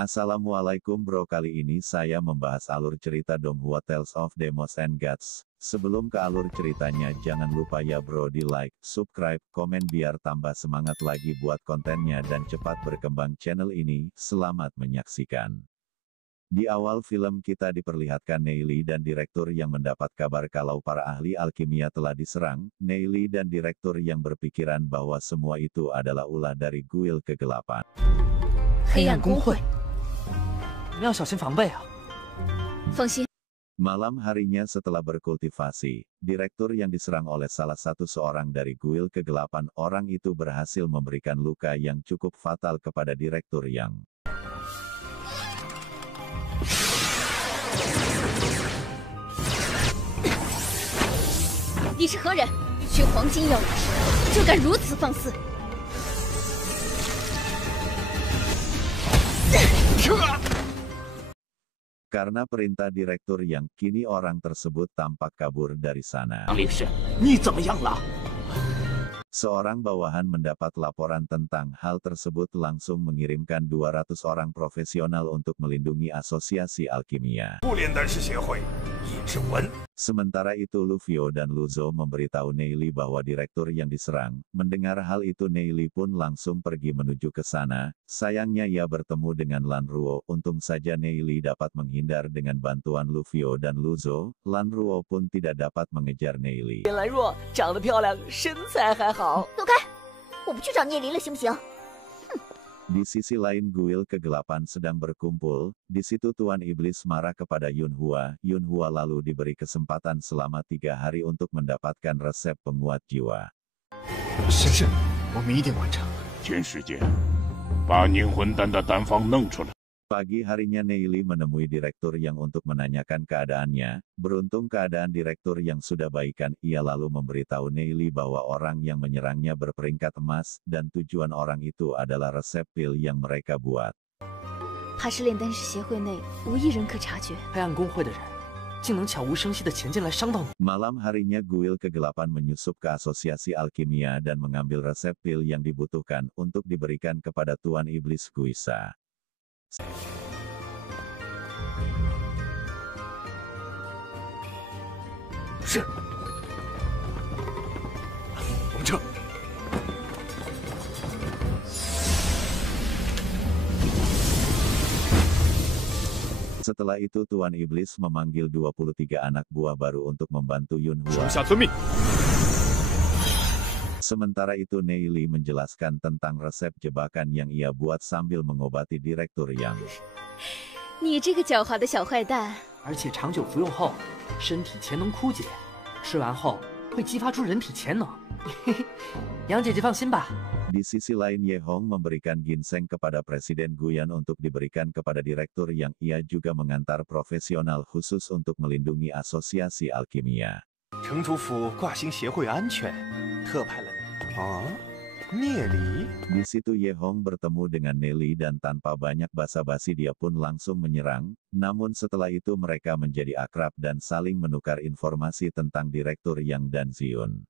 Assalamualaikum bro, kali ini saya membahas alur cerita Donghua Tales of Demons and Gods. Sebelum ke alur ceritanya jangan lupa ya bro di like, subscribe, komen biar tambah semangat lagi buat kontennya dan cepat berkembang channel ini. Selamat menyaksikan. Di awal film kita diperlihatkan Neili dan direktur yang mendapat kabar kalau para ahli alkimia telah diserang. Neili dan direktur yang berpikiran bahwa semua itu adalah ulah dari Guild Kegelapan. 黑暗公会，你们要小心防备啊！放心， Malam harinya setelah berkultivasi, direktur yang diserang oleh salah satu seorang dari Guild Kegelapan, orang itu berhasil memberikan luka yang cukup fatal kepada direktur yang 你是何人？去黄金药液时就敢如此放肆！ karena perintah direktur yang kini orang tersebut tampak kabur dari sana. 烈士，你怎么样了？ Seorang bawahan mendapat laporan tentang hal tersebut langsung mengirimkan 200 orang profesional untuk melindungi asosiasi alkimia. 不炼丹师协会一直文。 Sementara itu Lufio dan Luzo memberitahu Neili bahwa direktur yang diserang. Mendengar hal itu Neili pun langsung pergi menuju ke sana. Sayangnya ia bertemu dengan Lanruo. Untung saja Neili dapat menghindar dengan bantuan Lufio dan Luzo. Lanruo pun tidak dapat mengejar Neili. 兰若长得漂亮，身材还好。 走开！我不去找聂林了，行不行？ Di sisi lain Guild Kegelapan sedang berkumpul. Di situ Tuan Iblis marah kepada Yunhua. Yunhua lalu diberi kesempatan selama 3 hari untuk mendapatkan resep penguat jiwa. 是，我们一定完成。全世界，把凝魂丹的丹方弄出来。 Pagi harinya Neili menemui direktur yang untuk menanyakan keadaannya. Beruntung keadaan direktur yang sudah baikan, ia lalu memberitahu Neili bahwa orang yang menyerangnya berperingkat emas, dan tujuan orang itu adalah resep pil yang mereka buat. 怕是炼丹师协会内无一人可察觉。 黑暗公会的人竟能悄无声息地潜进来伤到你。 Malam harinya Guild Kegelapan menyusup ke asosiasi alkimia dan mengambil resep pil yang dibutuhkan untuk diberikan kepada Tuan Iblis Guisa. 是，我们撤。 Setelah itu Tuan Iblis memanggil 23 anak buah baru untuk membantu Yunhua. 下遵命。 Sementara itu Neili menjelaskan tentang resep jebakan yang ia buat sambil mengobati direktur yang. 你这个狡猾的小坏蛋！ 而且长久服用后，身体潜能枯竭，吃完后会激发出人体潜能。杨姐姐放心吧。 Di sisi lain Yehong memberikan ginseng kepada Presiden Guyan untuk diberikan kepada direktur yang ia juga mengantar profesional khusus untuk melindungi asosiasi alkimia. 城主府挂星协会安全，特派了你。啊，聂离。 Di situ Yehong bertemu dengan Neili dan tanpa banyak basa-basi dia pun langsung menyerang. Namun setelah itu mereka menjadi akrab dan saling menukar informasi tentang direktur Yang dan Zion.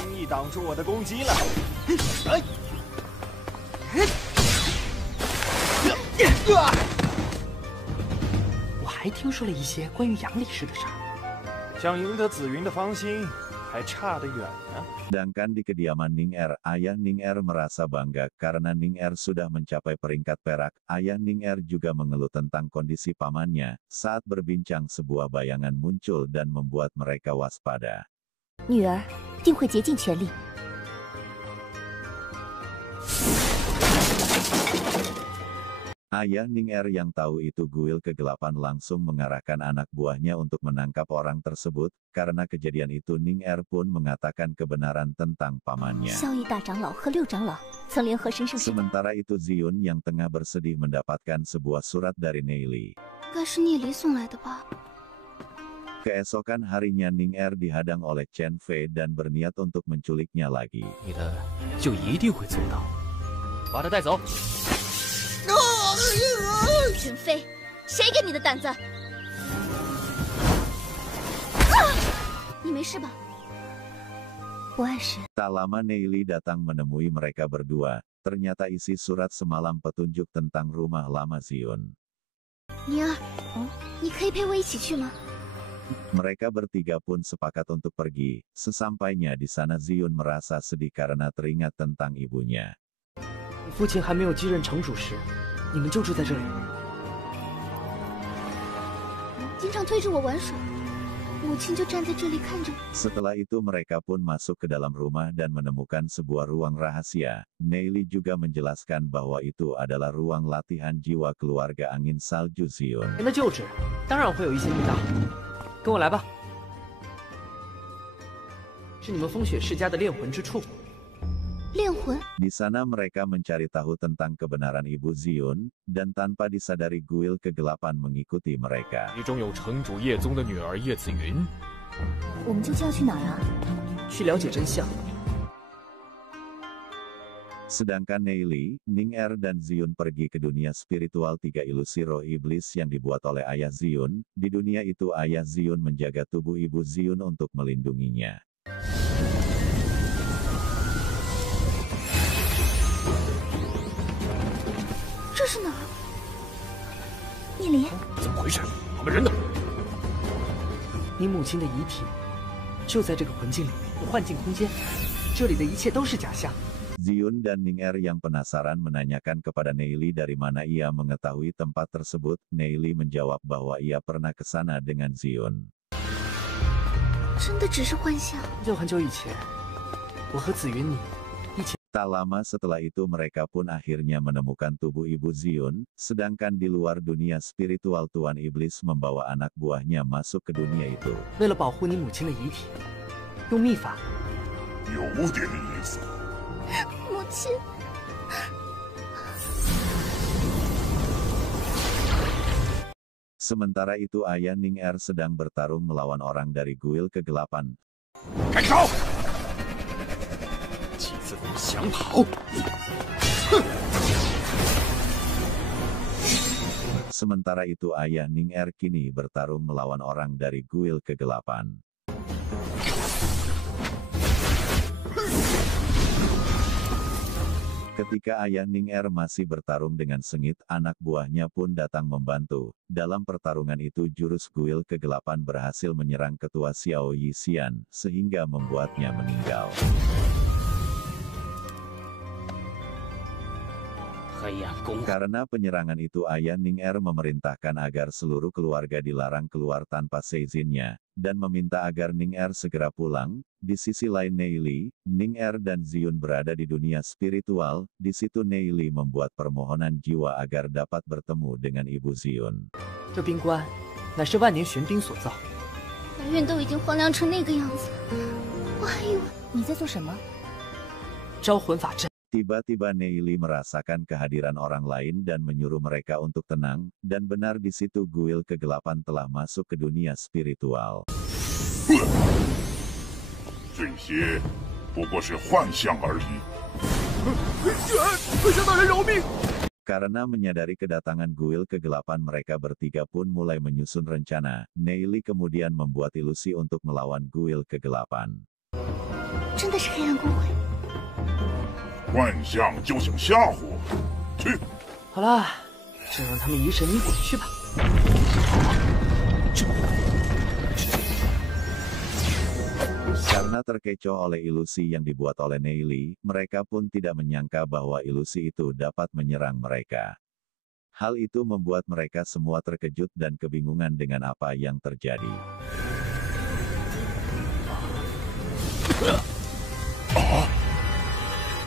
轻易挡住我的攻击了。我还听说了一些关于杨理事的事儿。 想赢得紫云的芳心，还差得远呢。 Sedangkan di kediaman Ning Er, ayah Ning Er merasa bangga karena Ning Er sudah mencapai peringkat perak. Ayah Ning Er juga mengeluh tentang kondisi pamannya. Saat berbincang sebuah bayangan muncul dan membuat mereka waspada. 女儿定会竭尽全力。 Ayah Ning Er yang tahu itu Guild Kegelapan langsung mengarahkan anak buahnya untuk menangkap orang tersebut. Karena kejadian itu Ning Er pun mengatakan kebenaran tentang pamannya. 萧逸大长老和六长老曾联合神圣使。 Sementara itu Zion yang tengah bersedih mendapatkan sebuah surat dari Neili. 应该是聂离送来的吧？ Keesokan harinya Ning Er dihadang oleh Chen Fei dan berniat untuk menculiknya lagi. 你的就一定会做到。把他带走。 陈飞，谁给你的胆子？你没事吧？不碍事。 Tak lama Neili datang menemui mereka berdua. Ternyata isi surat semalam petunjuk tentang rumah lama Zion. 宁儿，你可以陪我一起去吗？ Mereka bertiga pun sepakat untuk pergi. Sesampainya di sana Zion merasa sedih karena teringat tentang ibunya. 你父亲还没有继任城主时，你们就住在这里。经常推着我玩耍，母亲就站在这里看着我。 Setelah itu mereka pun masuk ke dalam rumah dan menemukan sebuah ruang rahasia. Neili juga menjelaskan bahwa itu adalah ruang latihan jiwa keluarga angin salju Zion. 人的旧址当然会有一些密道，跟我来吧。是你们风雪世家的炼魂之处。 炼魂， Di sana mereka mencari tahu tentang kebenaran ibu Zion, dan tanpa disadari guil kegelapan mengikuti mereka. 其中有城主叶宗的女儿叶子云。我们究竟要去哪儿啊？ 去了解真相。 Sedangkan Neili, Ning-Er dan Zion pergi ke dunia spiritual tiga ilusi roh iblis yang dibuat oleh ayah Zion. Di dunia itu ayah Zion menjaga tubuh ibu Zion untuk melindunginya. 这是哪儿？聂离，怎么回事？我们人呢？你母亲的遗体就在这个魂镜里，幻境空间，这里的一切都是假象。 Zion dan Ning-Er yang penasaran menanyakan kepada Neili dari mana ia mengetahui tempat tersebut. Neili menjawab bahwa ia pernah ke sana dengan Zion. 真的只是幻象。很久以前，我和紫云你一起。 Tak lama setelah itu mereka pun akhirnya menemukan tubuh ibu Zion, sedangkan di luar dunia spiritual Tuan Iblis membawa anak buahnya masuk ke dunia itu. 为了保护你母亲的遗体，用秘法。有点意思。 母亲， Sementara itu ayah Ning-Er sedang bertarung melawan orang dari guil kegelapan. 开招！ 季子峰想跑， Sementara itu ayah Ning-Er kini bertarung melawan orang dari guil kegelapan. Ketika ayah Ning-Er masih bertarung dengan sengit, anak buahnya pun datang membantu. Dalam pertarungan itu jurus guil kegelapan berhasil menyerang ketua Xiao Yixian, sehingga membuatnya meninggal. 黑暗宫 Karena penyerangan itu ayah Ning-Er memerintahkan agar seluruh keluarga dilarang keluar tanpa seizinnya, dan meminta agar Ning-Er segera pulang. Di sisi lain Neili, Ning-Er dan Zion berada di dunia spiritual. Di situ Neili membuat permohonan jiwa agar dapat bertemu dengan ibu Zion. 这冰棺乃是万年玄冰所造，南院都已经荒凉成那个样子，我还以为你在做什么？招魂法阵。 Tiba-tiba Neili merasakan kehadiran orang lain dan menyuruh mereka untuk tenang, dan benar di situ guil kegelapan telah masuk ke dunia spiritual. 这些不过是幻象而已。会向大人饶命！ Karena menyadari kedatangan guil kegelapan mereka bertiga pun mulai menyusun rencana. Neili kemudian membuat ilusi untuk melawan guil kegelapan. 真的是黑暗公会。 幻象就想吓唬我，去！ 好了，就让他们疑神疑鬼去吧。 Karena terkecoh oleh ilusi yang dibuat oleh Neili, mereka pun tidak menyangka bahwa ilusi itu dapat menyerang mereka. Hal itu membuat mereka semua terkejut dan kebingungan dengan apa yang terjadi.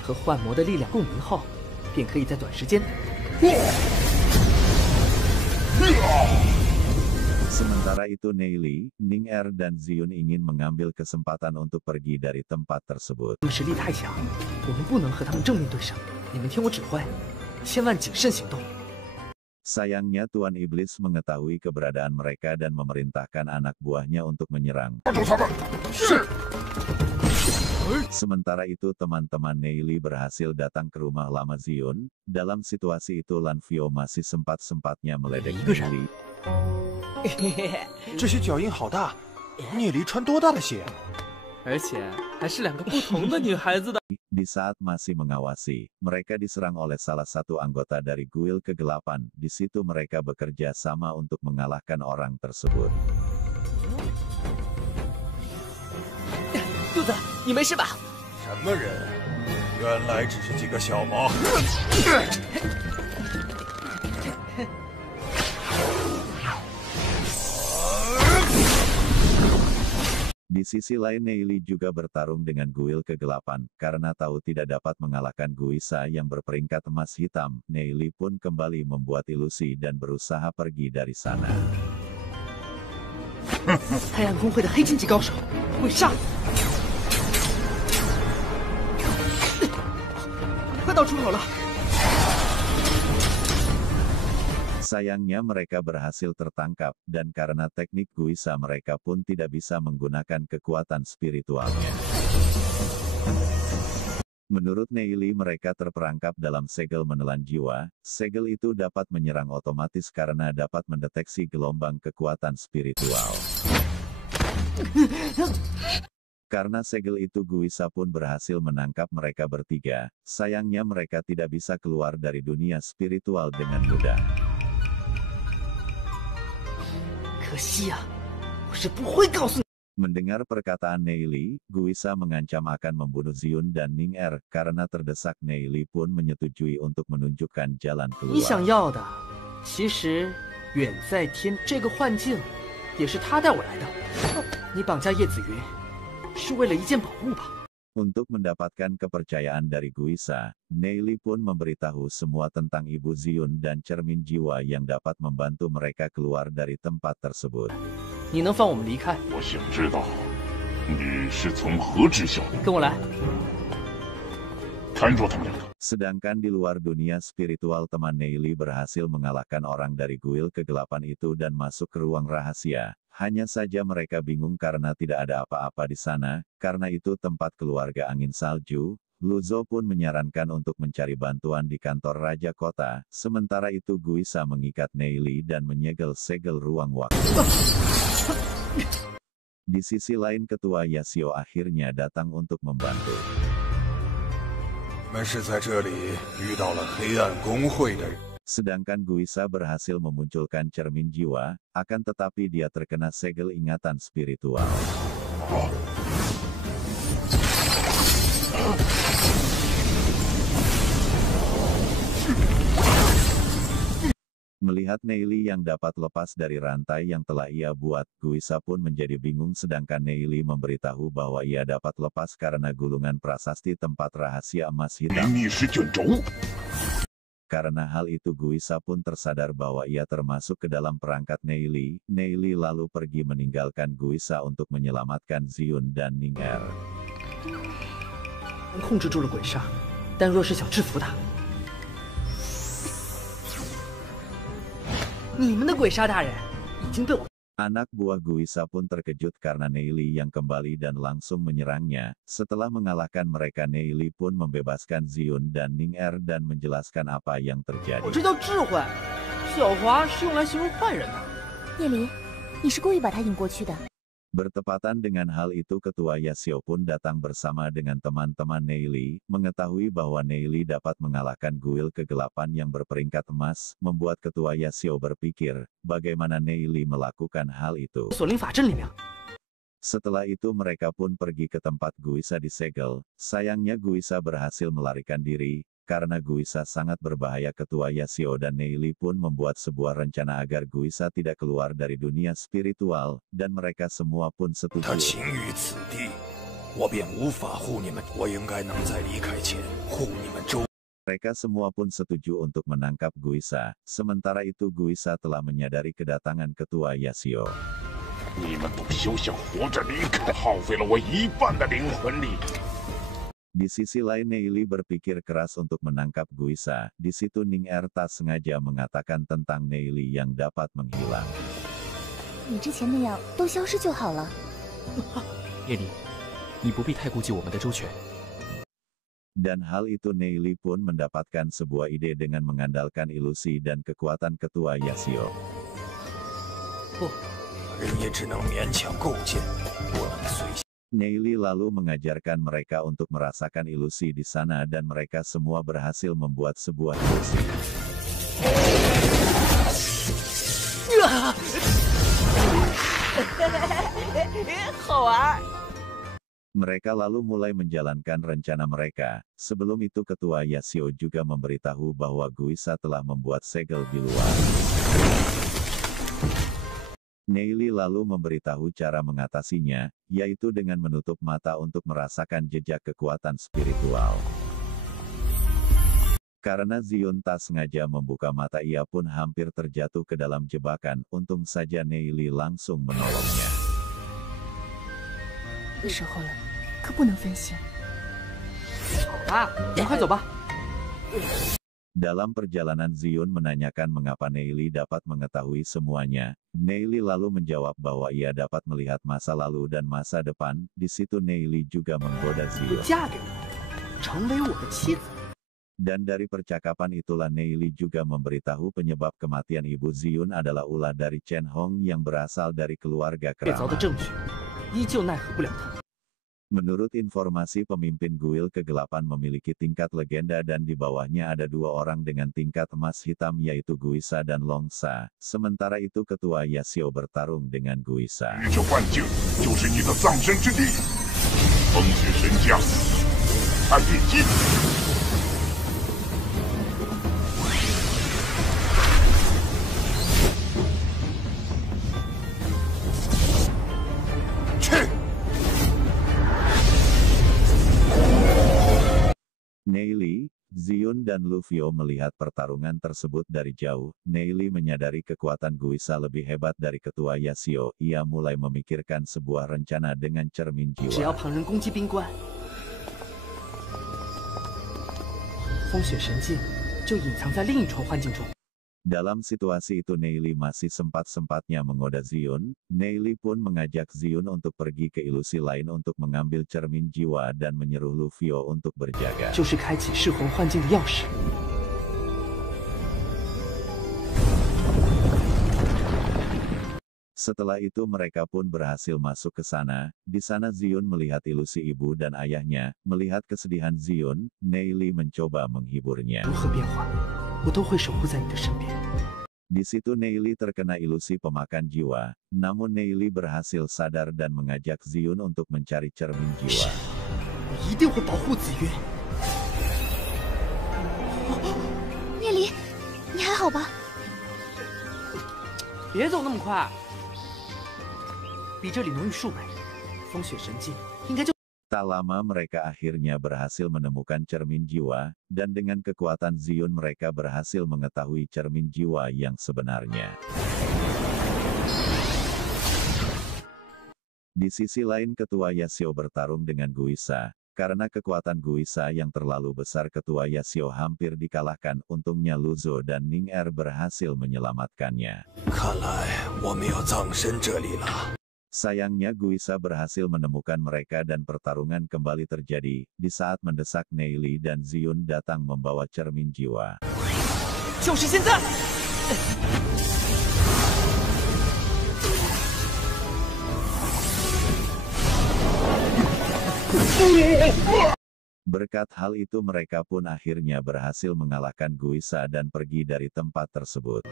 和幻魔的力量共鸣后，便可以在短时间。 Sementara itu Neili, Ning-Er dan Zion ingin mengambil kesempatan untuk pergi dari tempat tersebut. 他们实力太强，我们不能和他们正面对上。你们听我指挥，千万谨慎行动。 Sayangnya Tuan Iblis mengetahui keberadaan mereka dan memerintahkan anak buahnya untuk menyerang. 抓住他们！是。 Sementara itu teman-teman Neili berhasil datang ke rumah lama Zion. Dalam situasi itu Lanfio masih sempat-sempatnya meledek Neili. 这些脚印好大，聂离穿多大的鞋？ 而且还是两个不同的女孩子的。Di saat masih mengawasi, mereka diserang oleh salah satu anggota dari Guild Kegelapan. Di situ mereka bekerja sama untuk mengalahkan orang tersebut. 肚子，你没事吧？什么人？原来只是几个小毛。 Di sisi lain Neili juga bertarung dengan Guild Kegelapan, karena tahu tidak dapat mengalahkan Guisa yang berperingkat emas hitam. Neili pun kembali membuat ilusi dan berusaha pergi dari sana. 黑暗公会的黑金级高手，鬼煞，快到出口了。 Sayangnya mereka berhasil tertangkap, dan karena teknik Guisa mereka pun tidak bisa menggunakan kekuatan spiritualnya. Menurut Neili mereka terperangkap dalam segel menelan jiwa. Segel itu dapat menyerang otomatis karena dapat mendeteksi gelombang kekuatan spiritual. Karena segel itu Guisa pun berhasil menangkap mereka bertiga. Sayangnya mereka tidak bisa keluar dari dunia spiritual dengan mudah. 可惜呀，我是不会告诉你。 Mendengar perkataan Neili, Guisa mengancam akan membunuh Ziun dan Ning-Er. Karena terdesak Neili pun menyetujui untuk menunjukkan jalan 你想 keluar. 要的，其实远在天这个幻境，也是他带我来的。你绑架叶子云，是为了一件宝物吧？ Untuk mendapatkan kepercayaan dari Guisa, Neili pun memberitahu semua tentang Ibu Ziun dan cermin jiwa yang dapat membantu mereka keluar dari tempat tersebut. 你能放我们离开？我想知道你是从何知晓的？跟我来。看住他们两个。 Sedangkan di luar dunia spiritual teman Neili berhasil mengalahkan orang dari Guild Kegelapan itu dan masuk ke ruang rahasia. Hanya saja mereka bingung karena tidak ada apa-apa di sana. Karena itu tempat keluarga angin salju. Luzo pun menyarankan untuk mencari bantuan di kantor Raja Kota. Sementara itu Guisa mengikat Neili dan menyegel segel ruang waktu. Di sisi lain Ketua Yasio akhirnya datang untuk membantu. 我们是在这里遇到了黑暗公会的人。 Sedangkan Guisa berhasil memunculkan cermin jiwa, akan tetapi dia terkena segel ingatan spiritual. Melihat Neili yang dapat lepas dari rantai yang telah ia buat, Guisa pun menjadi bingung sedangkan Neili memberitahu bahwa ia dapat lepas karena gulungan prasasti tempat rahasia emas 明 hitam. 密是卷轴， Karena hal itu Guisa pun tersadar bahwa ia termasuk ke dalam perangkat Neili. Neili lalu pergi meninggalkan Guisa untuk menyelamatkan Ziun dan Ning-Er. 控制住了鬼煞，但若是想制服他，你们的鬼煞大人已经被我。 Anak buah Guisa pun terkejut karena Neili yang kembali dan langsung menyerangnya. Setelah mengalahkan mereka Neili pun membebaskan Ziun dan Ning-Er dan menjelaskan apa yang 我 terjadi. 这叫智慧，狡猾是用来形容坏人的。叶离，你是故意把他引过去的。 Bertepatan dengan hal itu Ketua Yasio pun datang bersama dengan teman-teman Neili, mengetahui bahwa Neili dapat mengalahkan Guild Kegelapan yang berperingkat emas, membuat Ketua Yasio berpikir, bagaimana Neili melakukan hal itu. 锁灵法阵里面， Setelah itu mereka pun pergi ke tempat Guisa disegel. Sayangnya Guisa berhasil melarikan diri. Karena Guisa sangat berbahaya Ketua Yasio dan Neili pun membuat sebuah rencana agar Guisa tidak keluar dari dunia spiritual, dan mereka semua pun 他 setuju. 情于此地，我便无法护你们。我应该能在离开前护你们周。 Mereka semua pun setuju untuk menangkap Guisa. Sementara itu Guisa telah menyadari kedatangan Ketua Yasio. 你们都休想活着离开，耗费了我一半的灵魂力。 Di sisi lain Neili berpikir keras untuk menangkap Guisa. Di situ Ning-Er tak sengaja mengatakan tentang Neili yang dapat menghilang. 你之前那样都消失就好了。叶离，你不必太顾忌我们的周全。 Dan hal itu Neili pun mendapatkan sebuah ide dengan mengandalkan ilusi dan kekuatan Ketua Yasio. 人也只能勉强构建，不能随 Neili lalu mengajarkan mereka untuk merasakan ilusi di sana dan mereka semua berhasil membuat sebuah ilusi. Mereka lalu mulai menjalankan rencana mereka. Sebelum itu ketua Yashio juga memberitahu bahwa Guisa telah membuat segel di luar. Neili lalu memberitahu cara mengatasinya, yaitu dengan menutup mata untuk merasakan jejak kekuatan spiritual. Karena Zion tak sengaja membuka mata, ia pun hampir terjatuh ke dalam jebakan. Untung saja Neili langsung menolongnya. 的时候了，可不能分心。啊，你们快走吧。 Dalam perjalanan Zion menanyakan mengapa Neili dapat mengetahui semuanya. Neili lalu menjawab bahwa ia dapat melihat masa lalu dan masa depan. Di situ Neili juga menggoda 会 Zion. 嫁给我，成为我的妻子。 Dan dari percakapan itulah Neili juga memberitahu penyebab kematian ibu Zion adalah ulah dari Chen Hong yang berasal dari keluarga 被凿的 keramat. 证据，依旧奈何不了他。 Menurut informasi pemimpin Guild Kegelapan memiliki tingkat legenda dan di bawahnya ada 2 orang dengan tingkat emas hitam yaitu Guisa dan Longsa. Sementara itu ketua Yashio bertarung dengan Guisa. 这幻境就是你的葬身之地，风雪神将，看运气。 Neili, Zion dan Lufio melihat pertarungan tersebut dari jauh. Neili menyadari kekuatan Guisa lebih hebat dari ketua Yashio. Ia mulai memikirkan sebuah rencana dengan cermin 只要 jiwa. 旁人攻击冰棺，风雪神镜就隐藏在另一重幻境中。 Dalam situasi itu Neili masih sempat-sempatnya menggoda Zion. Neili pun mengajak Zion untuk pergi ke ilusi lain untuk mengambil cermin jiwa dan menyuruh Lufio untuk berjaga. 就是开启噬魂幻境的钥匙。 Setelah itu mereka pun berhasil masuk ke sana. Di sana Zion melihat ilusi ibu dan ayahnya. Melihat kesedihan Zion, Neili mencoba menghiburnya. 如何变化，我都会守护在你的身边。 Di situ Neili terkena ilusi pemakan jiwa. Namun Neili berhasil sadar dan mengajak Zion untuk mencari cermin jiwa. 我一定会保护子曰。聂离，你还好吧？别走那么快，比这里浓郁数倍，风雪神镜应该就。 Tak lama mereka akhirnya berhasil menemukan cermin jiwa, dan dengan kekuatan Zion mereka berhasil mengetahui cermin jiwa yang sebenarnya. Di sisi lain ketua Yashio bertarung dengan Guisa. Karena kekuatan Guisa yang terlalu besar ketua Yashio hampir dikalahkan. Untungnya Luzo dan Ning Er berhasil menyelamatkannya. 看来我们要葬身这里了。 Sayangnya Guisa berhasil menemukan mereka dan pertarungan kembali terjadi. Di saat mendesak Neili dan Zion datang membawa cermin jiwa. 就是现在！ Berkat hal itu mereka pun akhirnya berhasil mengalahkan Guisa dan pergi dari tempat tersebut.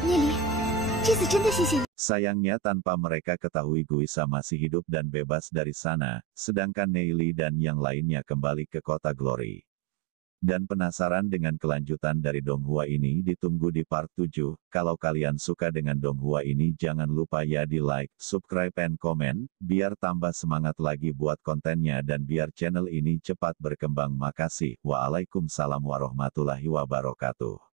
聂离，这次真的谢谢你。 Sayangnya tanpa mereka ketahui Guisa masih hidup dan bebas dari sana, sedangkan Neili dan yang lainnya kembali ke kota Glory. Dan penasaran dengan kelanjutan dari Donghua ini ditunggu di part 7. Kalau kalian suka dengan Donghua ini jangan lupa ya di like, subscribe, and komen, biar tambah semangat lagi buat kontennya dan biar channel ini cepat berkembang. Makasih. Waalaikumsalam warahmatullahi wabarakatuh.